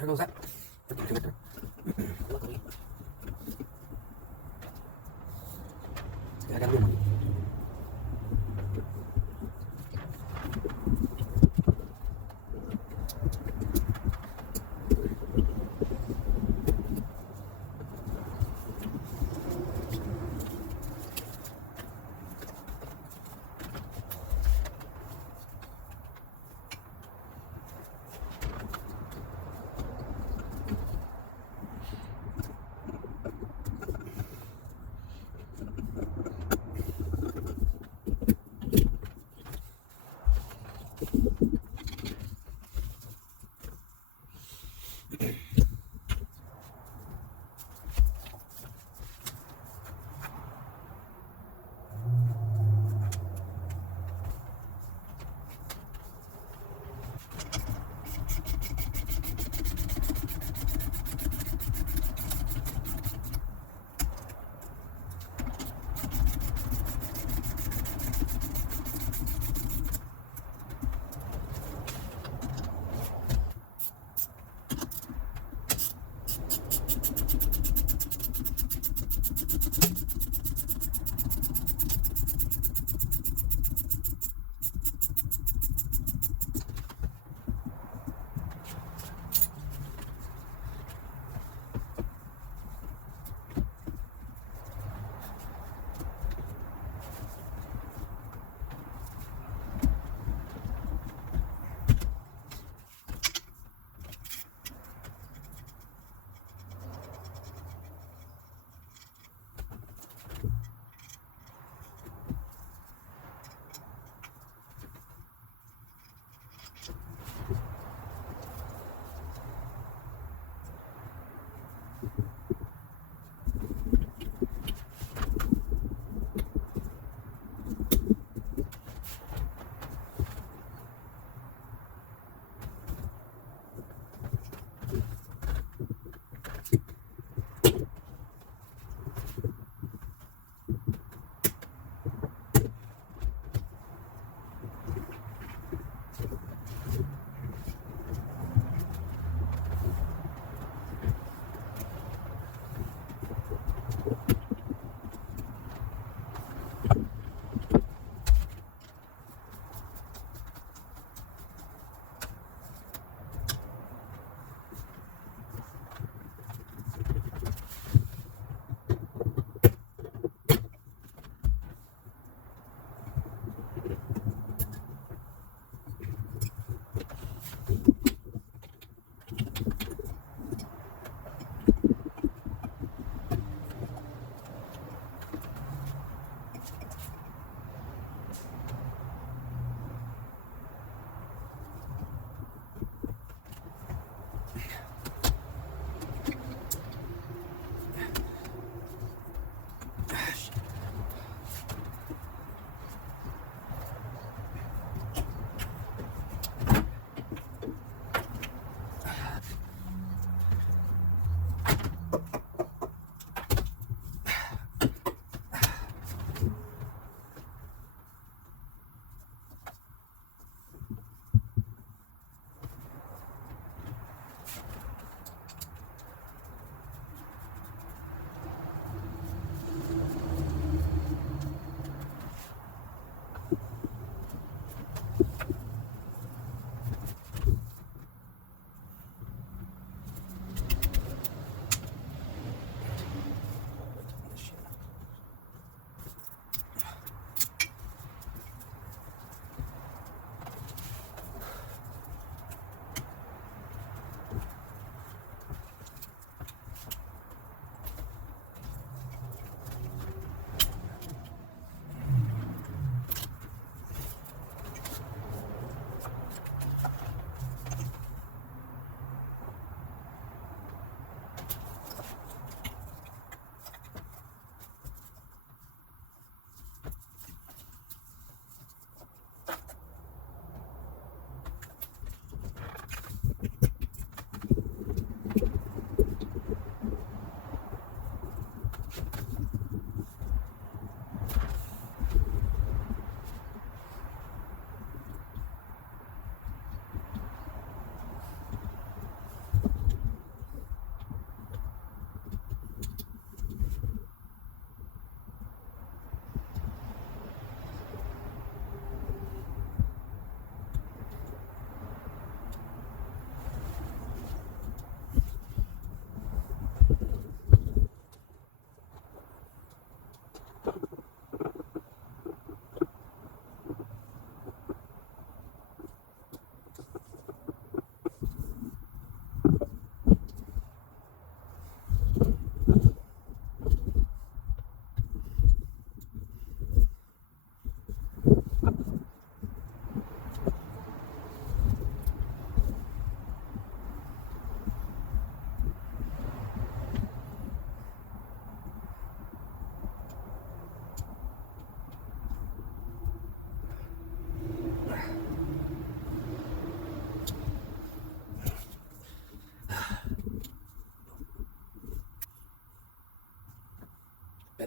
There goes that. Luckily, I got a new one.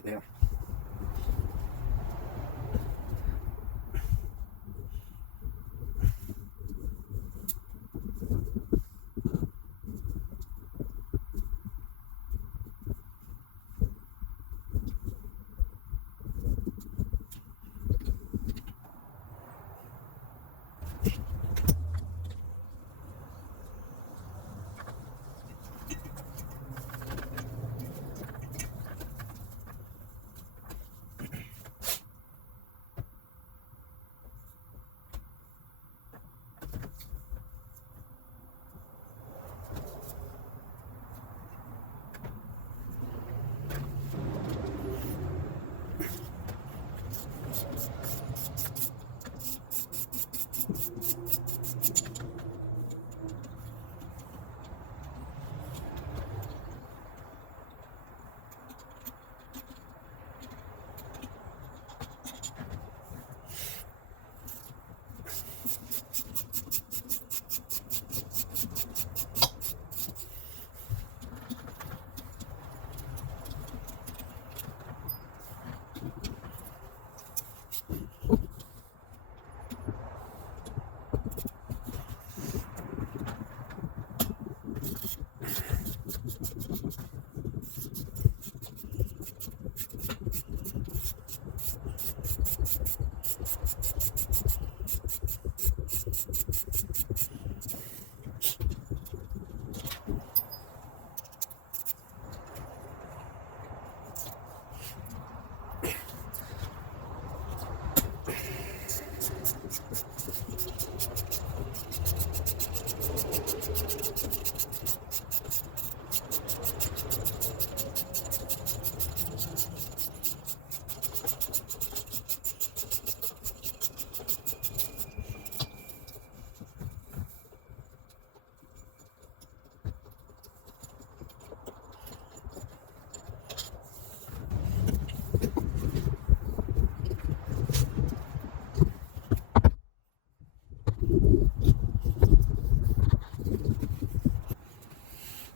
there.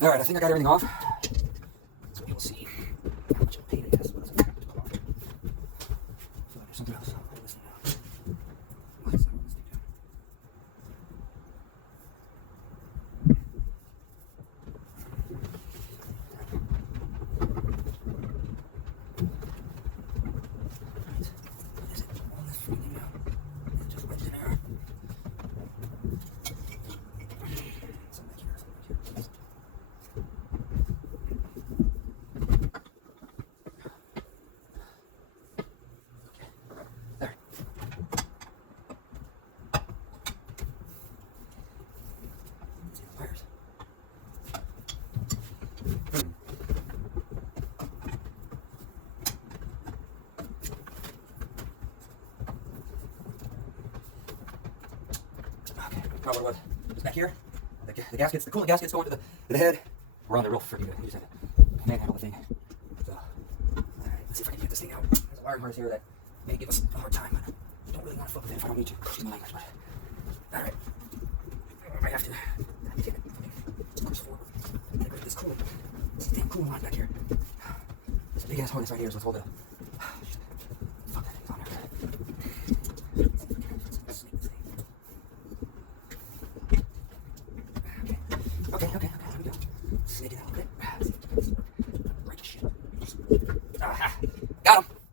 All right, I think I got everything off. So we will see how much of a pain it is. What is it? Pull off. So there's something else. I'll listen now. Why is that on this thing down? Right. What is it? On this freaking thing now. It's just right there. Something back here. Something back here. Wires. Okay, probably what it's back here. The gaskets, the coolant gaskets going to the head. We're on there real freaking good. You just have to manhandle the thing. So, alright, let's see if I can get this thing out. There's a wiring harness here that may give us a hard time, but I don't really want to fuck with it if I don't need to. Excuse my language, but alright. I might have to take it. Push forward. Get rid of this coolant. This damn coolant line back here. This big ass harness right here is what's holding